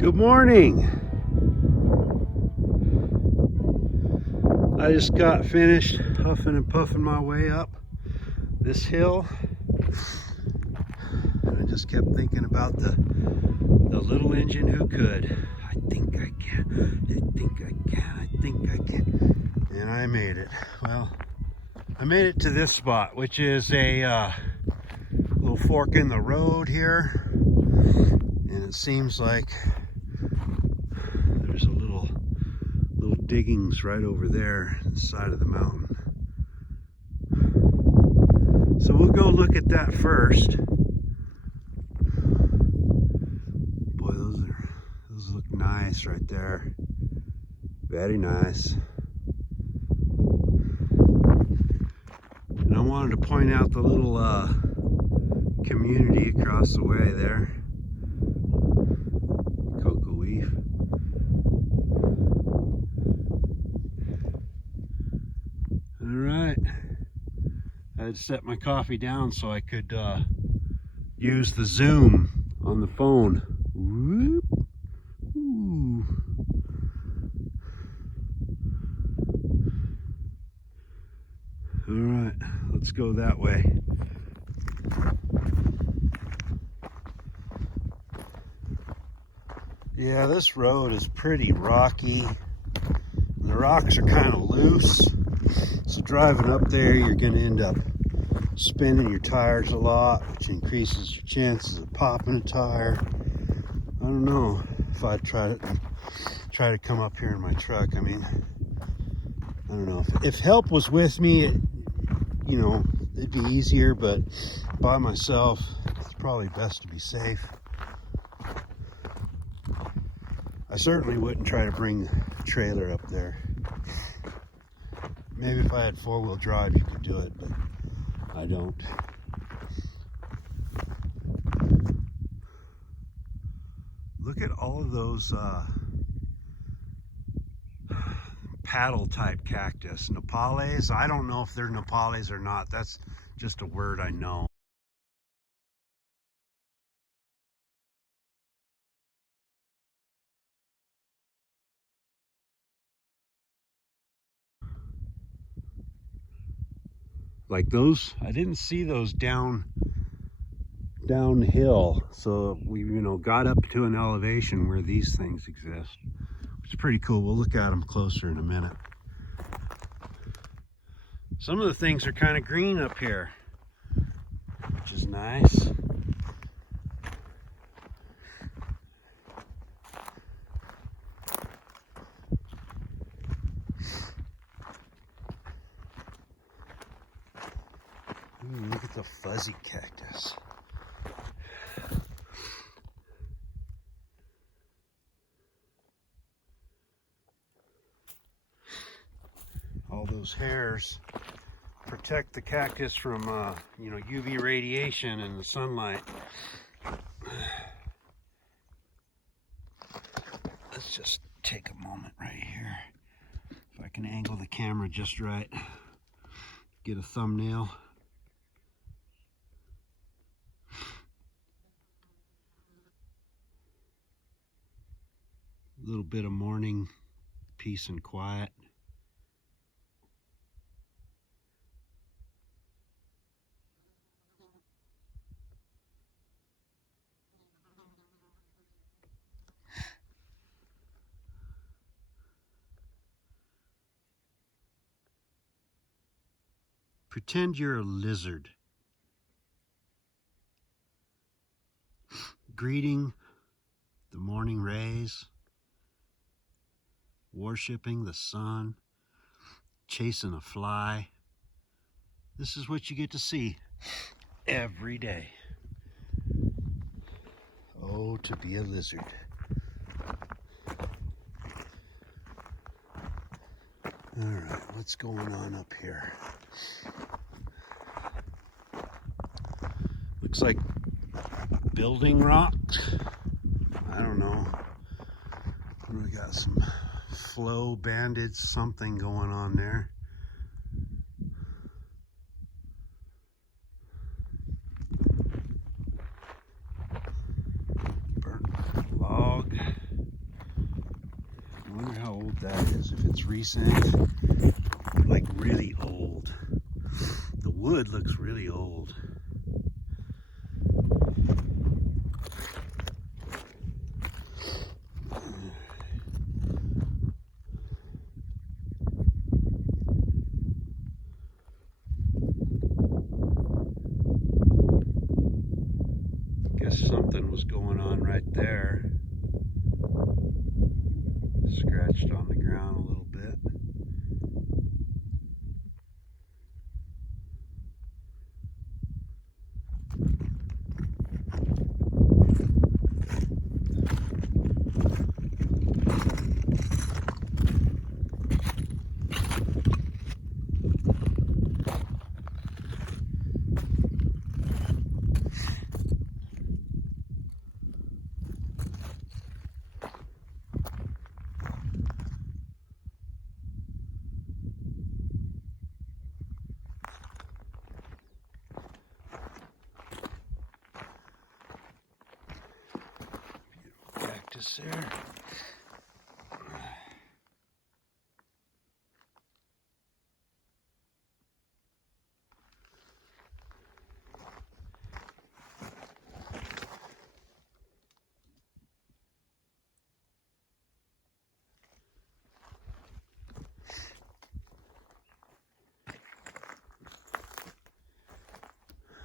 Good morning. I just got finished huffing and puffing my way up this hill. And I just kept thinking about the little engine who could. I think I can. I think I can. I think I can. And I made it. Well, I made it to this spot, which is a little fork in the road here. And it seems like there's a little diggings right over there on the side of the mountain. So we'll go look at that first. Boy, those look nice right there. Very nice. And I wanted to point out the little community across the way there. Kokoweef. Alright. I had set my coffee down so I could use the zoom on the phone. Whoop. Ooh. Alright, let's go that way. Yeah, this road is pretty rocky. The rocks are kind of loose. So driving up there, you're going to end up spinning your tires a lot, which increases your chances of popping a tire. I don't know if I'd try to come up here in my truck. I mean, I don't know. If help was with me, you know, it'd be easier, but by myself, it's probably best to be safe. I certainly wouldn't try to bring a trailer up there. Maybe if I had four-wheel drive, you could do it, but I don't. Look at all of those paddle-type cactus. Nopales, I don't know if they're nopales or not. That's just a word I know. Like those, I didn't see those downhill, so we got up to an elevation where these things exist, which is pretty cool. We'll look at them closer in a minute. Some of the things are kind of green up here, which is nice. Ooh, look at the fuzzy cactus. All those hairs protect the cactus from UV radiation and the sunlight. Let's just take a moment right here. If I can angle the camera just right, get a thumbnail. A little bit of morning peace and quiet. Pretend you're a lizard. Greeting the morning rays. Worshipping the sun, chasing a fly. This is what you get to see every day. Oh, to be a lizard. All right, what's going on up here? Looks like building rock. I don't know. We got some flow banded something going on there. Burnt log. that is. If it's recent, like really old. The wood looks really old. Guess something was going on right there. Scratched on the ground a little bit. Cactus there.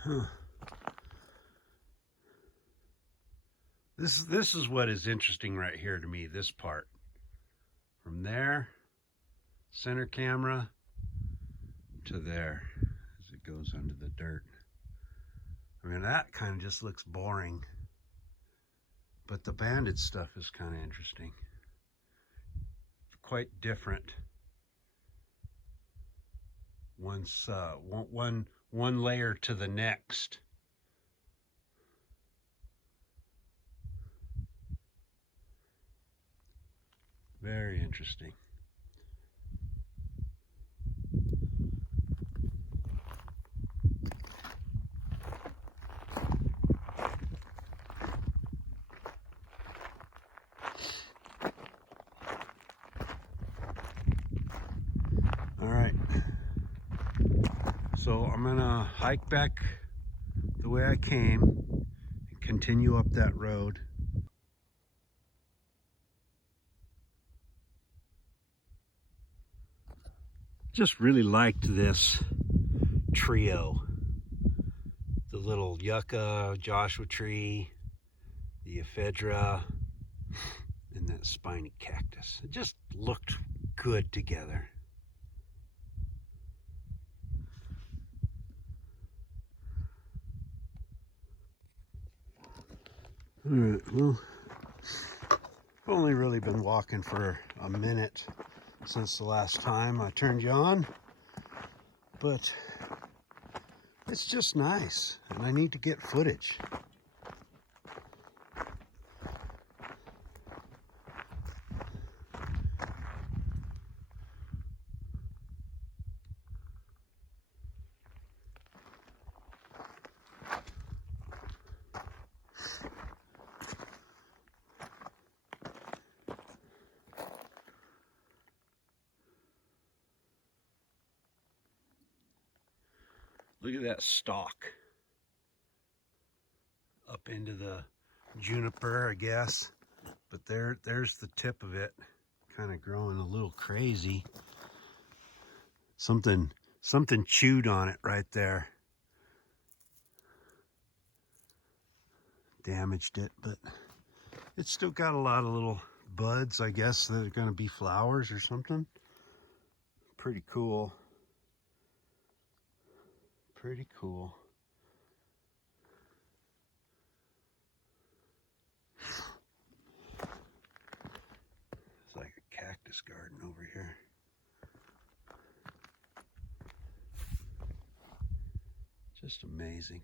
Huh. This is what is interesting right here to me, this part. From there, center camera, to there, as it goes under the dirt. I mean, that kind of just looks boring. But the banded stuff is kind of interesting. Quite different. Once, one layer to the next. Very interesting. All right. So I'm gonna hike back the way I came and continue up that road. Just really liked this trio. The little yucca, Joshua tree, the ephedra, and that spiny cactus. It just looked good together. All right, well, I've only really been walking for a minute since the last time I turned you on, but it's just nice, and I need to get footage. Look at that stalk up into the juniper, I guess. But there's the tip of it, kind of growing a little crazy. Something chewed on it right there. Damaged it, but it's still got a lot of little buds, I guess, that are going to be flowers or something. Pretty cool. Pretty cool. It's like a cactus garden over here. Just amazing.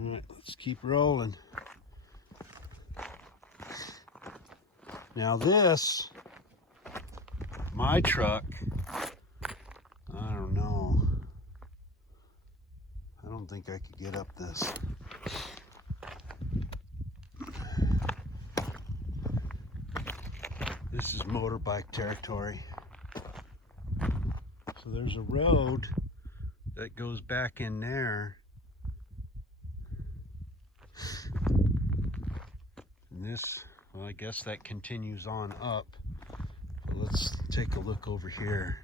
All right, let's keep rolling. Now this, my truck, I don't know. like I could get up this. This is motorbike territory. So there's a road that goes back in there. And this, well, I guess that continues on up. But let's take a look over here.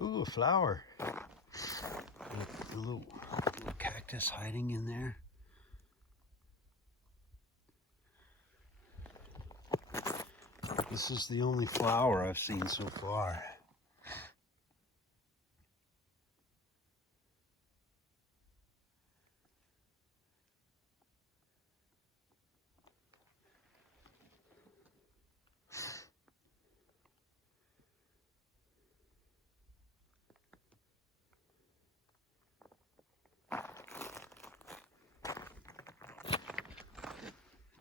Ooh, a flower. A little cactus hiding in there. This is the only flower I've seen so far.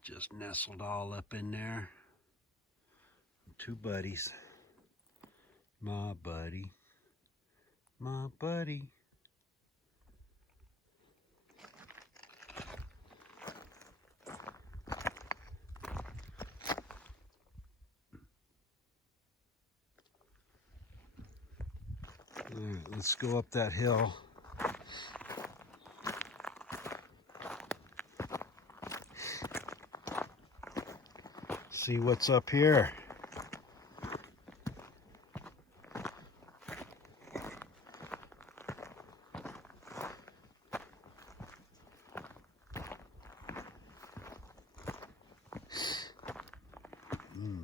Just nestled all up in there. Two buddies. My buddy. My buddy. All right, let's go up that hill. See what's up here.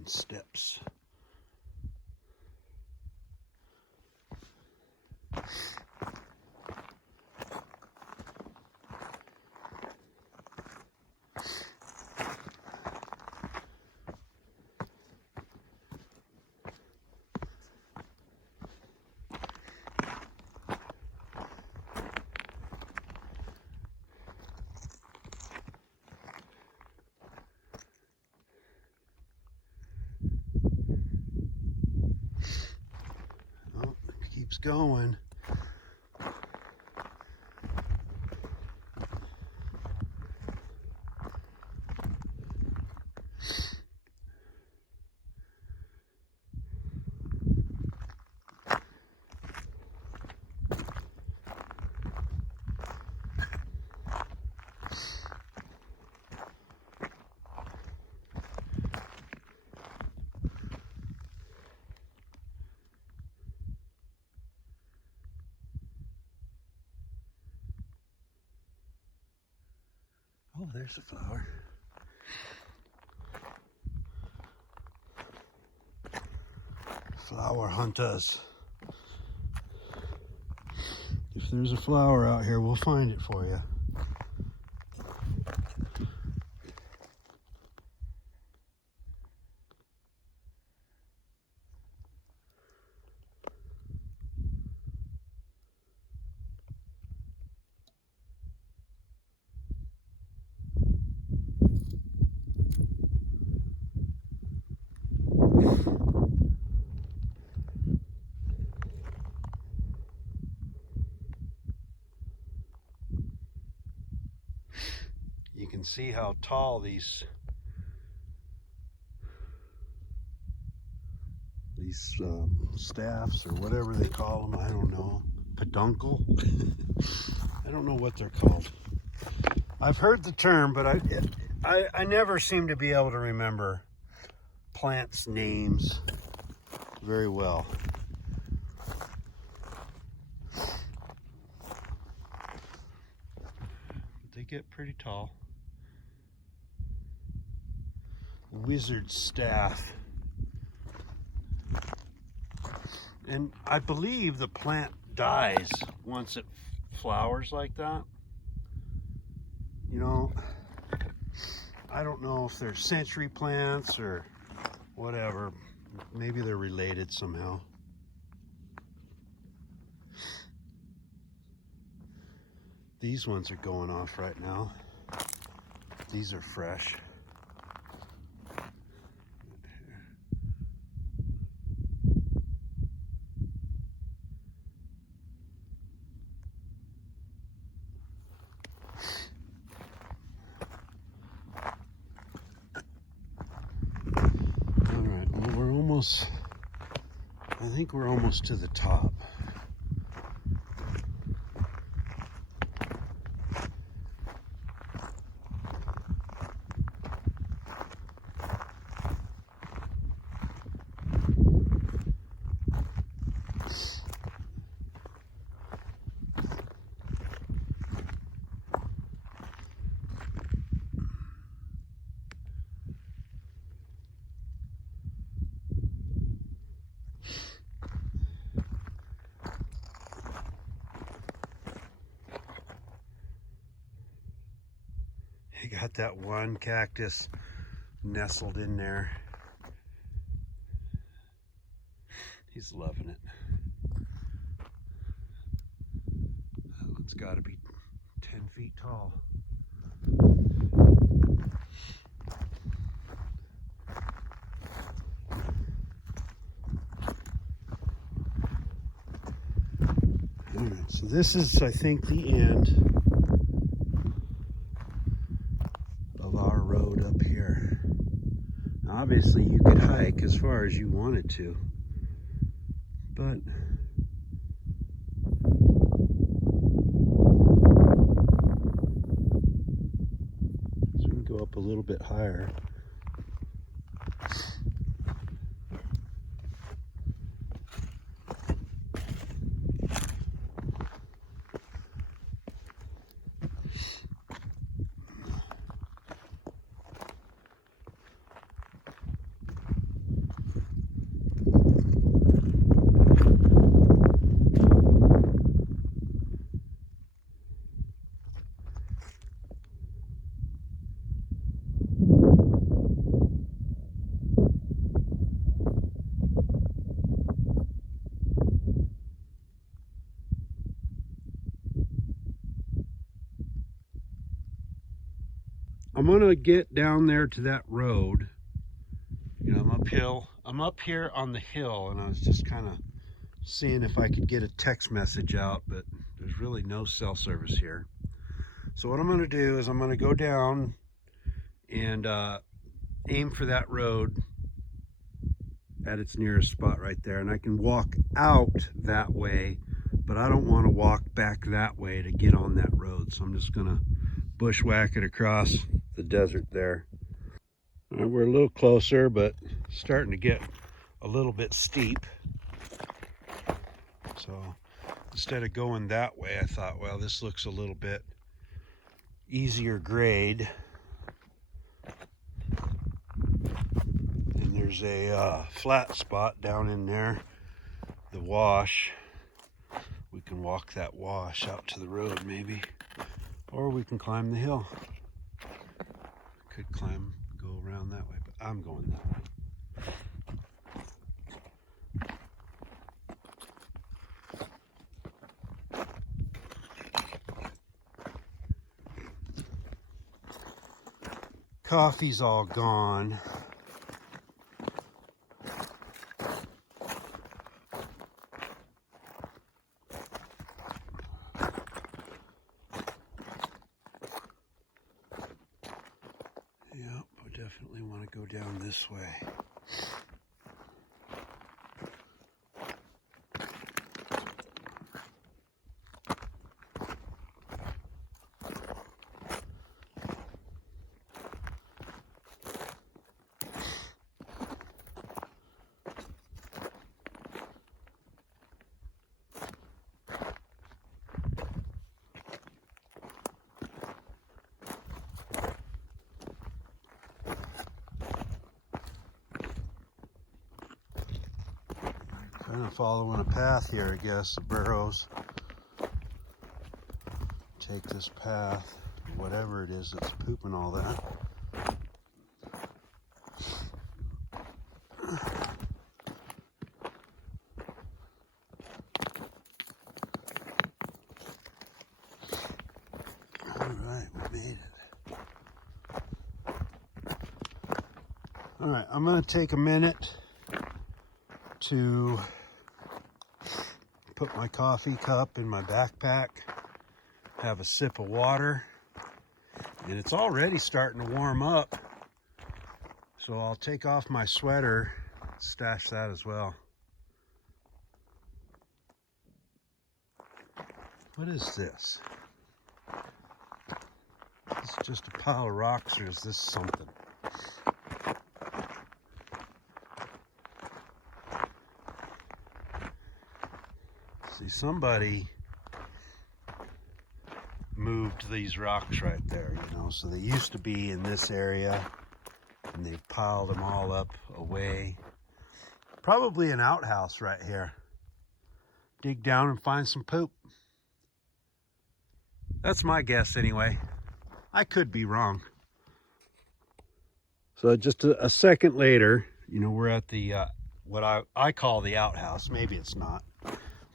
Steps. Keeps going. Oh, there's a flower. Flower hunters. If there's a flower out here, we'll find it for you. You can see how tall these staffs, or whatever they call them, I don't know, peduncle. I don't know what they're called. I've heard the term, but I never seem to be able to remember plants' names very well. They get pretty tall. Wizard staff. And I believe the plant dies once it flowers like that. You know, I don't know if they're century plants or whatever. Maybe they're related somehow. These ones are going off right now. These are fresh. All right, well, we're almost, I think we're almost to the top. You got that one cactus nestled in there. He's loving it. That one's got to be 10 feet tall. All right, so this is, I think, the end of our road up here. Now, obviously, you could hike as far as you wanted to, but so we can go up a little bit higher. I'm gonna get down there to that road. You know, I'm up here on the hill, and I was just kind of seeing if I could get a text message out, but there's really no cell service here. So what I'm gonna do is I'm gonna go down and aim for that road at its nearest spot right there, and I can walk out that way, but I don't want to walk back that way to get on that road, so I'm just gonna bushwhack it across the desert there. We're a little closer, but starting to get a little bit steep. So instead of going that way, I thought, well, this looks a little bit easier grade. And there's a flat spot down in there, the wash. We can walk that wash out to the road maybe, or we can climb the hill. Could climb, go around that way, but I'm going that way. Coffee's all gone. Yep, I definitely want to go down this way. Kind of following a path here, I guess. The burros take this path, whatever it is that's pooping all that. All right, we made it. All right, I'm gonna take a minute to put my coffee cup in my backpack, have a sip of water, and it's already starting to warm up. So I'll take off my sweater, stash that as well. What is this? Is it just a pile of rocks, or is this something? See, somebody moved these rocks right there, you know, so they used to be in this area and they've piled them all up away. Probably an outhouse right here. Dig down and find some poop. That's my guess anyway. I could be wrong. So just a second later, you know, we're at the what I call the outhouse. Maybe it's not.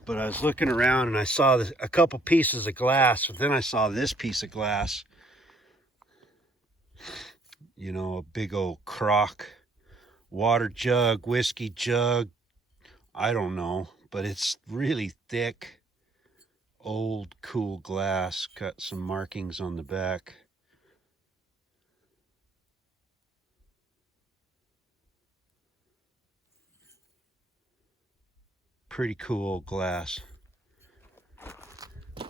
But I was looking around and I saw a couple pieces of glass, but then I saw this piece of glass. You know, a big old crock, water jug, whiskey jug, I don't know, but it's really thick, old, cool glass. Got some markings on the back. Pretty cool glass. I'll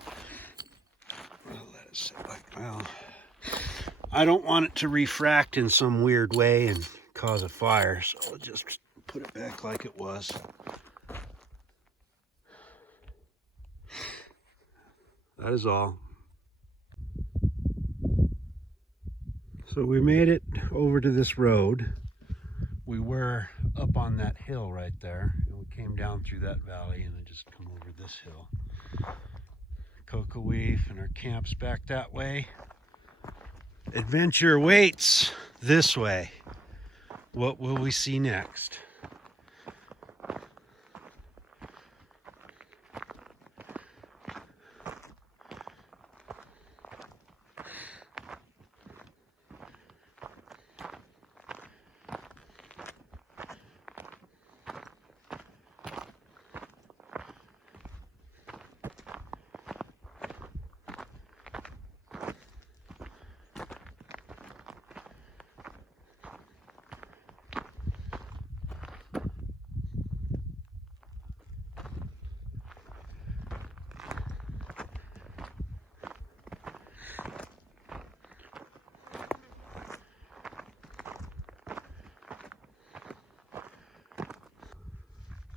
let it sit well. I don't want it to refract in some weird way and cause a fire, so I'll just put it back like it was. That is all. So we made it over to this road. We were up on that hill right there, and we came down through that valley and then just come over this hill. Kokoweef, and our camp's back that way. Adventure awaits this way. What will we see next?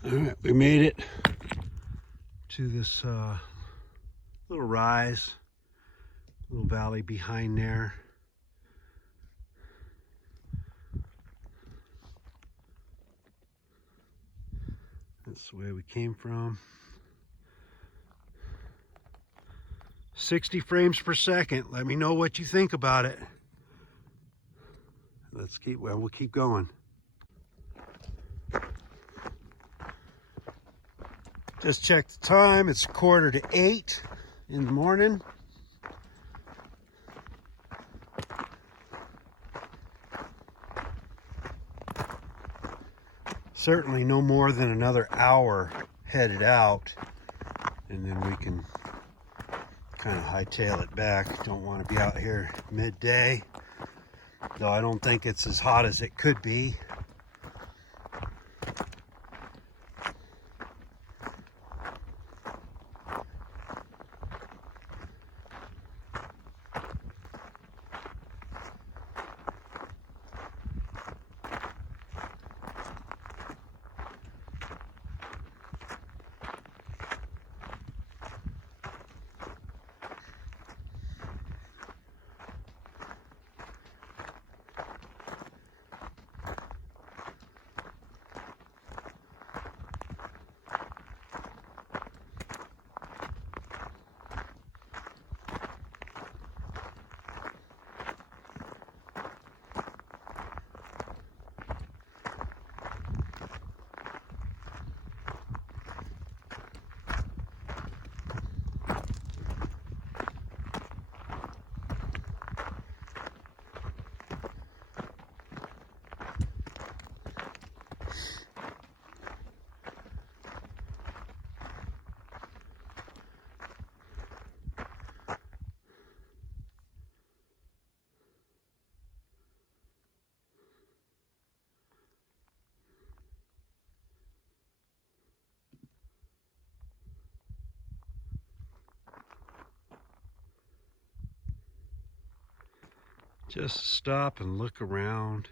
All right, we made it to this little rise, little valley behind there. That's the way we came from. 60 frames per second. Let me know what you think about it. We'll keep going. Just checked the time. It's 7:45 in the morning. Certainly no more than another hour headed out, and then we can kind of hightail it back. Don't want to be out here midday, though I don't think it's as hot as it could be. Just stop and look around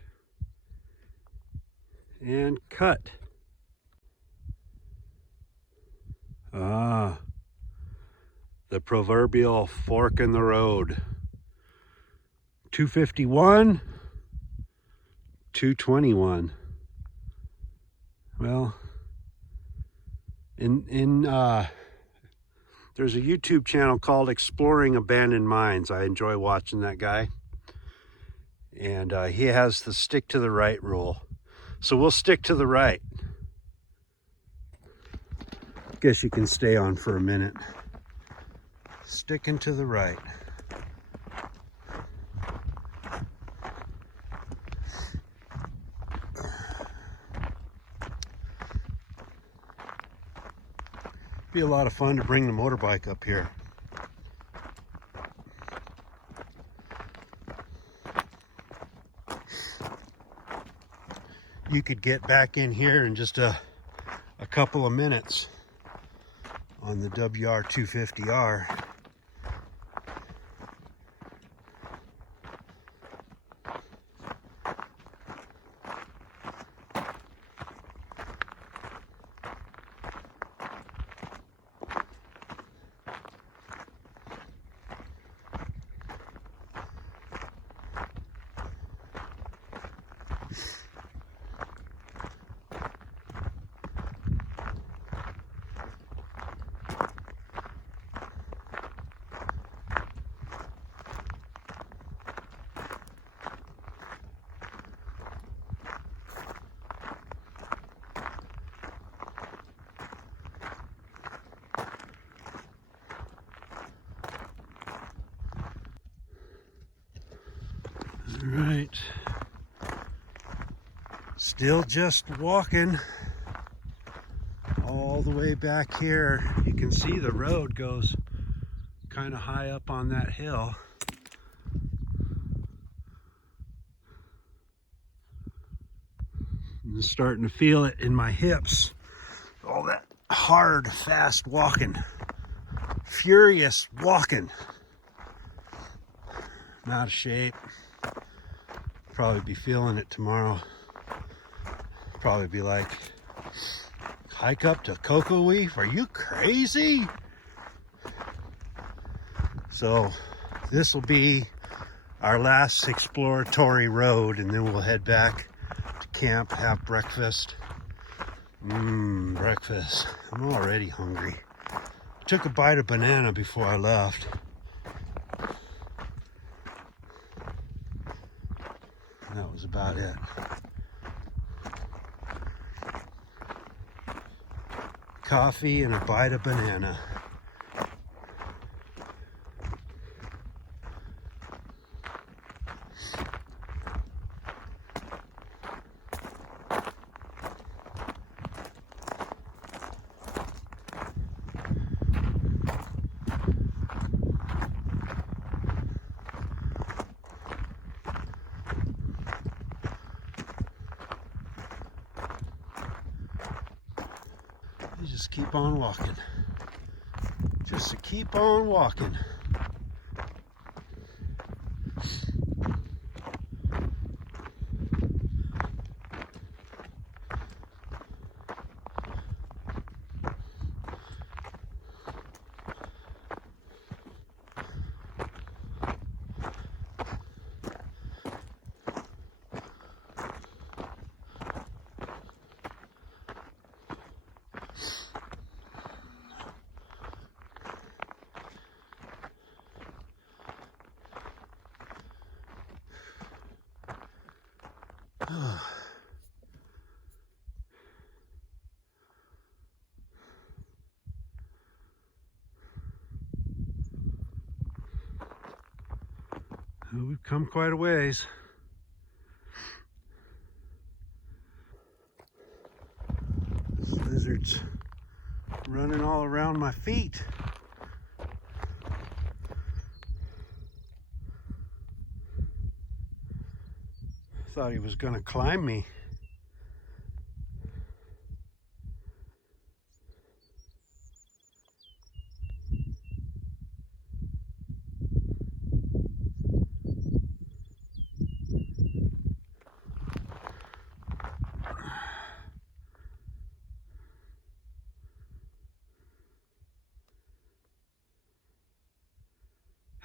and cut. Ah, the proverbial fork in the road. 251, 221. Well, there's a YouTube channel called Exploring Abandoned Mines. I enjoy watching that guy. And he has the stick to the right rule. So we'll stick to the right. Guess you can stay on for a minute. Sticking to the right. Be a lot of fun to bring the motorbike up here. You could get back in here in just a couple of minutes on the WR250R. All right, still just walking all the way back here. You can see the road goes kind of high up on that hill. I'm starting to feel it in my hips. All that hard, fast walking, furious walking. I'm out of shape. Probably be feeling it tomorrow. Probably be like, hike up to Kokoweef? Are you crazy? So this will be our last exploratory road, and then we'll head back to camp, have breakfast. Breakfast. I'm already hungry. Took a bite of banana before I left. That was about it. Coffee and a bite of banana. You just keep on walking. Just to keep on walking. Well, we've come quite a ways. This lizard's running all around my feet. Thought he was gonna climb me.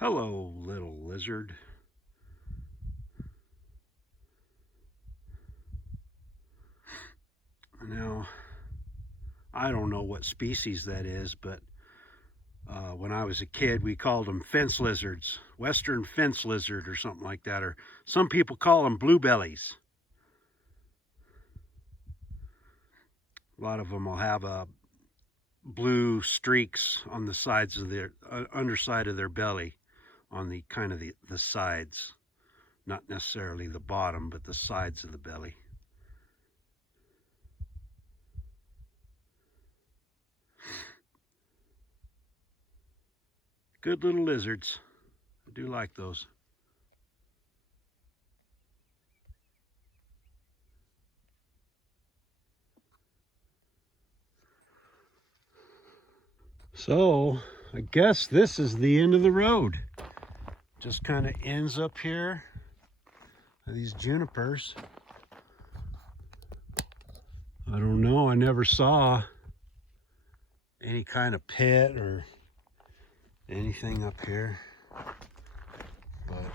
Hello, little lizard. Now, I don't know what species that is, but when I was a kid, we called them fence lizards, western fence lizard or something like that, or some people call them bluebellies. A lot of them will have blue streaks on the sides of their underside of their belly, on the kind of the sides, not necessarily the bottom, but the sides of the belly. Good little lizards. I do like those. So, I guess this is the end of the road. Just kind of ends up here. These junipers. I don't know, I never saw any kind of pit or anything up here. But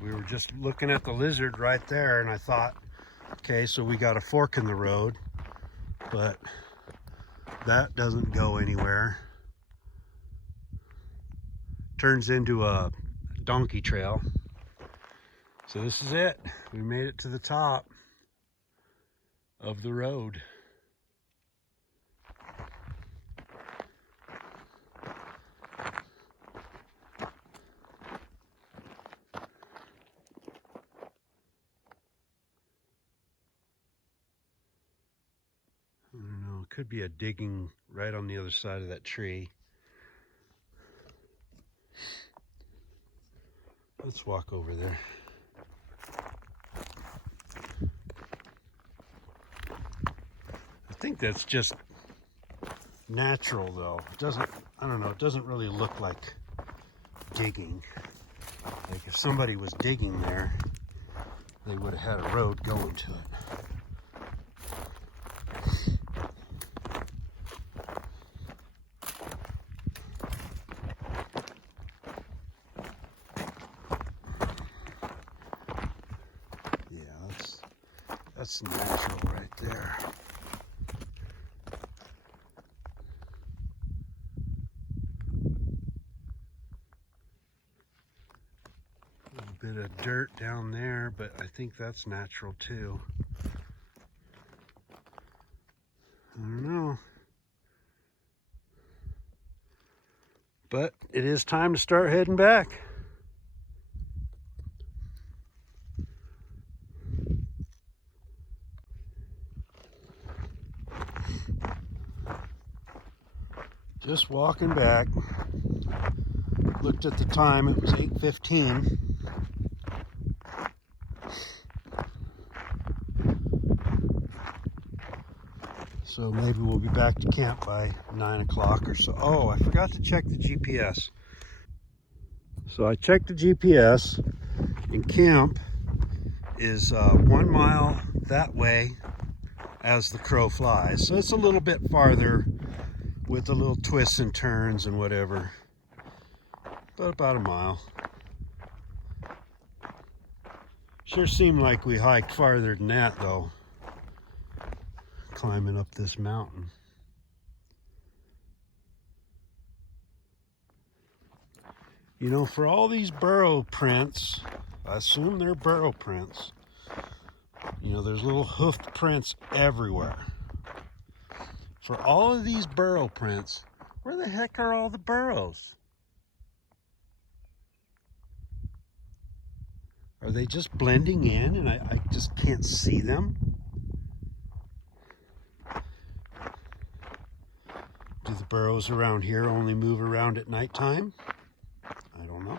we were just looking at the lizard right there, and I thought, okay, so we got a fork in the road, but that doesn't go anywhere. Turns into a donkey trail. So this is it. We made it to the top of the road. I don't know, it could be a digging right on the other side of that tree. Let's walk over there. I think that's just natural though. It doesn't, I don't know, it doesn't really look like digging. Like if somebody was digging there, they would have had a road going to it. That's natural right there. A little bit of dirt down there, but I think that's natural too. I don't know. But it is time to start heading back. Just walking back. Looked at the time, it was 8:15. So maybe we'll be back to camp by 9 o'clock or so. Oh, I forgot to check the GPS. So I checked the GPS, and camp is 1 mile that way as the crow flies. So it's a little bit farther with the little twists and turns and whatever, but about a mile. Sure seemed like we hiked farther than that though, climbing up this mountain. You know, for all these burrow prints, I assume they're burrow prints. You know, there's little hoofed prints everywhere. For all of these burrow prints, where the heck are all the burrows? Are they just blending in and I just can't see them? Do the burrows around here only move around at nighttime? I don't know.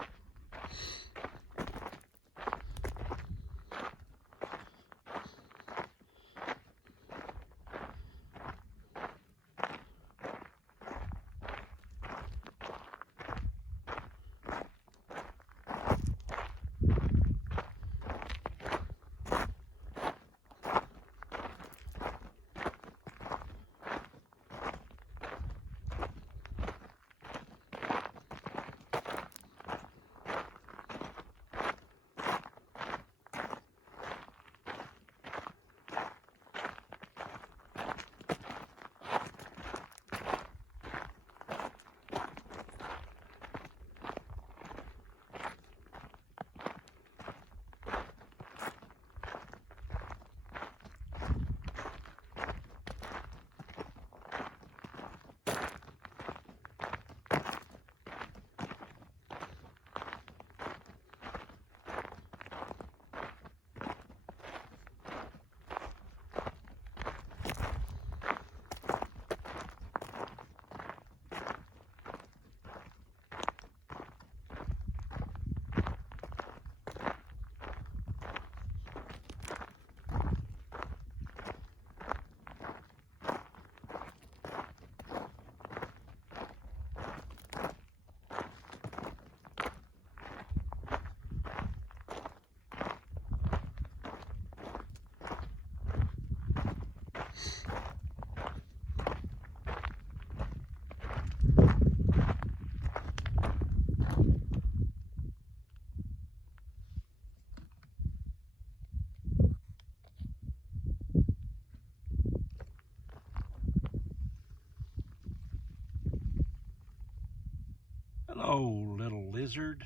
Hello, little lizard.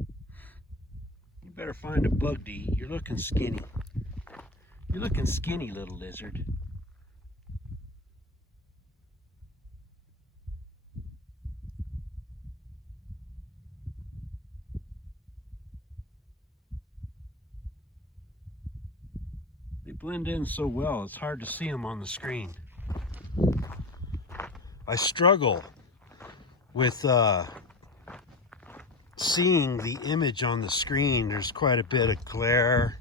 You better find a bug to eat. You're looking skinny. You're looking skinny, little lizard. They blend in so well, it's hard to see them on the screen. I struggle with seeing the image on the screen. There's quite a bit of glare.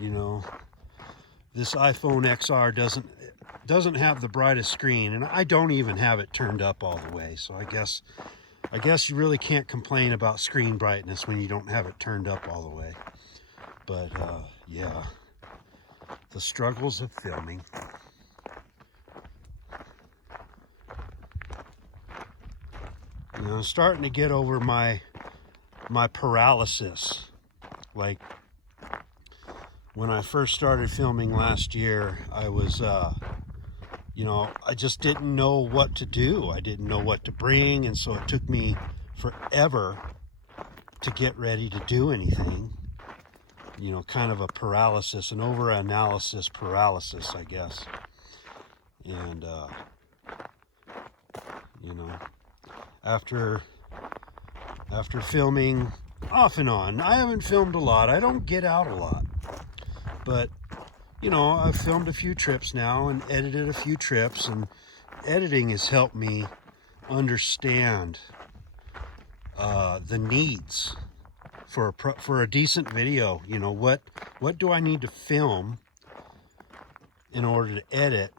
You know, this iPhone XR doesn't have the brightest screen, and I don't even have it turned up all the way. So I guess you really can't complain about screen brightness when you don't have it turned up all the way. But yeah, the struggles of filming. You know, I'm starting to get over my paralysis. Like when I first started filming last year, I was, you know, I just didn't know what to do. I didn't know what to bring, and so it took me forever to get ready to do anything. You know, kind of a paralysis, an over-analysis paralysis, I guess. And, you know, after filming off and on, I haven't filmed a lot. I don't get out a lot. But, you know, I've filmed a few trips now and edited a few trips, and editing has helped me understand the needs for a decent video. You know, what do I need to film in order to edit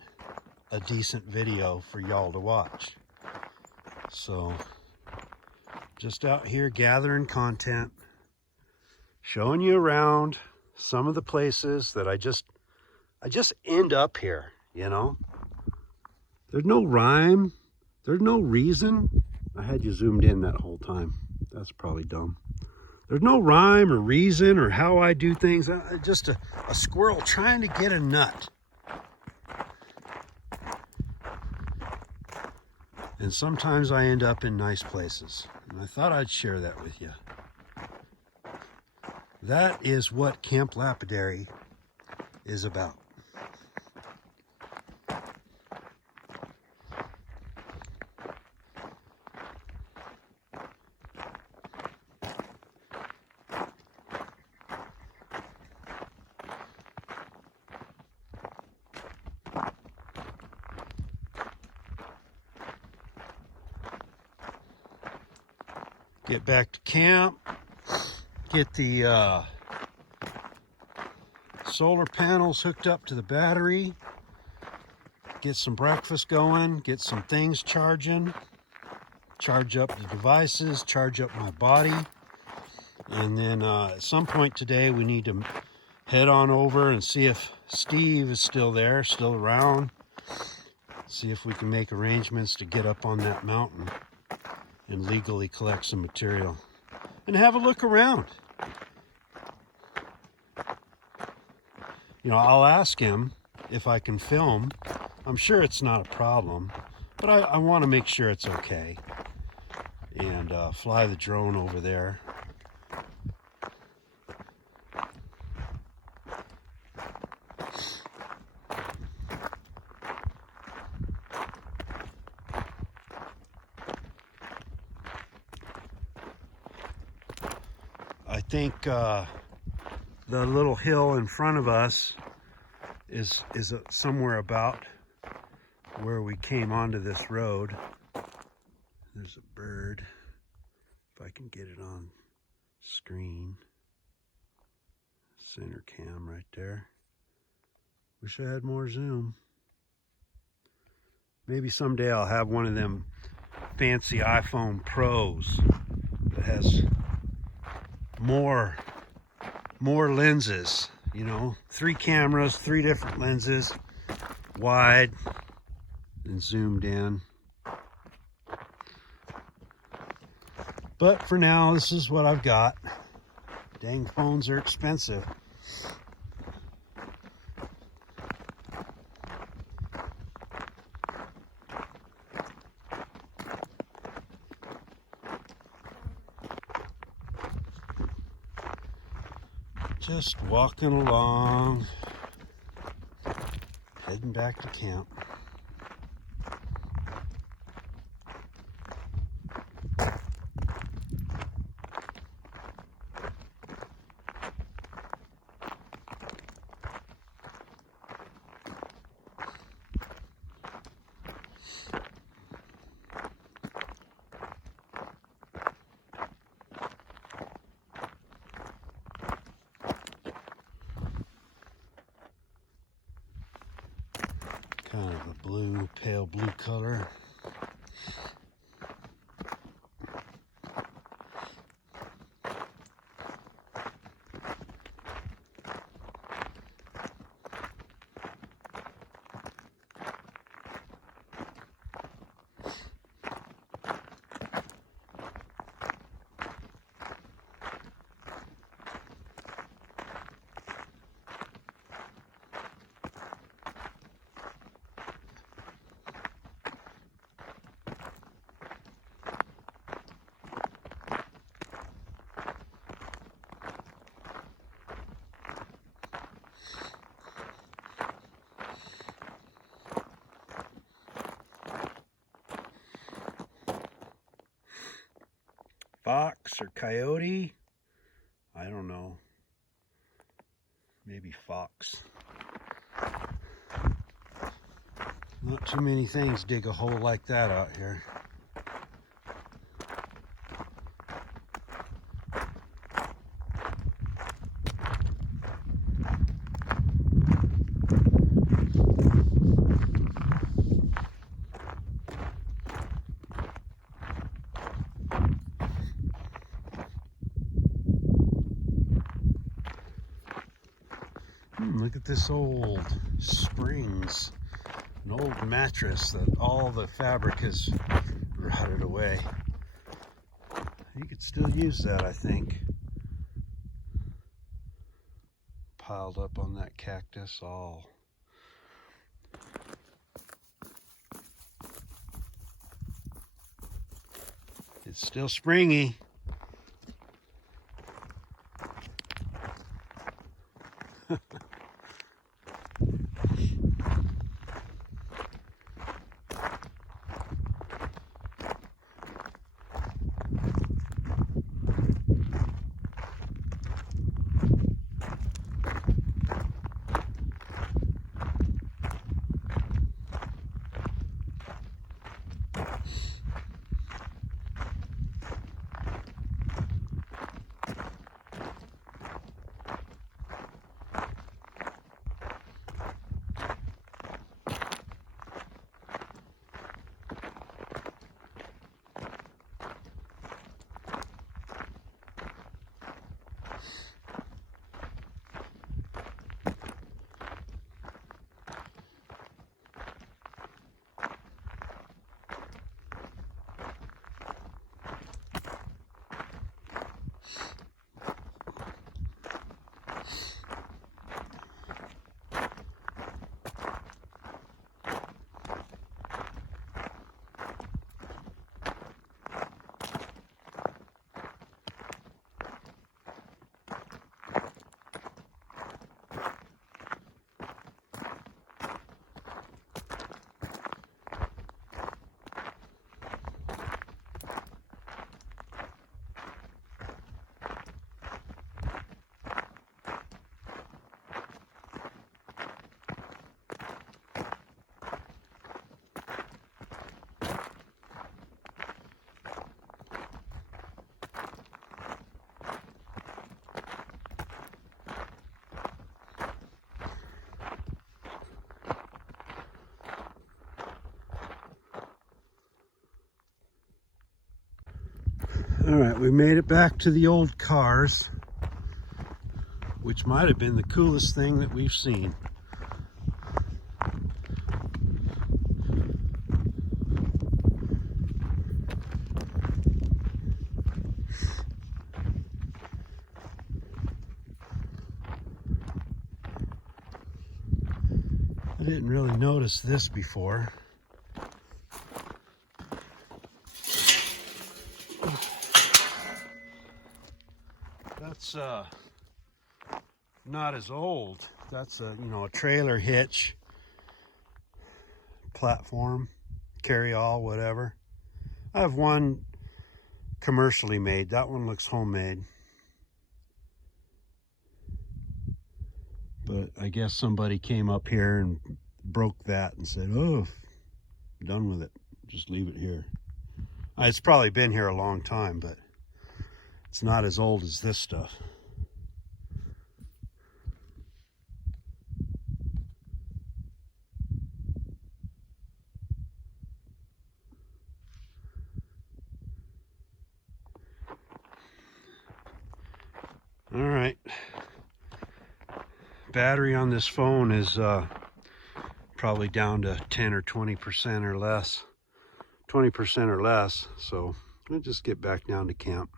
a decent video for y'all to watch? So just out here gathering content, showing you around some of the places that I just end up here, you know. There's no rhyme, there's no reason. I had you zoomed in that whole time. That's probably dumb. There's no rhyme or reason or how I do things. Just a squirrel trying to get a nut. And sometimes I end up in nice places. And I thought I'd share that with you. That is what Camp Lapidary is about. Get back to camp, get the solar panels hooked up to the battery, get some breakfast going, get some things charging, charge up the devices, charge up my body, and then at some point today we need to head on over and see if Steve is still there, still around, see if we can make arrangements to get up on that mountain and legally collect some material and have a look around. You know, I'll ask him if I can film. I'm sure it's not a problem, but I want to make sure it's okay, and fly the drone over there. I think the little hill in front of us is somewhere about where we came onto this road. There's a bird, if I can get it on screen. Center cam right there. Wish I had more zoom. Maybe someday I'll have one of them fancy iPhone Pros that has more lenses, you know, 3 cameras, 3 different lenses, wide and zoomed in. But for now, this is what I've got. Dang phones are expensive. Just walking along, heading back to camp. Kind of a blue, pale blue color. Fox or coyote? I don't know. Maybe fox. Not too many things dig a hole like that out here. Look at this old springs, an old mattress that all the fabric has rotted away. You could still use that, I think. Piled up on that cactus all. It's still springy. All right, we made it back to the old cars, which might have been the coolest thing that we've seen. I didn't really notice this before. That's not as old. That's a, you know, a trailer hitch platform, carry-all, whatever. I have one commercially made. That one looks homemade. But I guess somebody came up here and broke that and said, oh, done with it. Just leave it here. It's probably been here a long time, but it's not as old as this stuff. All right. Battery on this phone is probably down to 10 or 20% or less. 20% or less. So I'll just get back down to camp.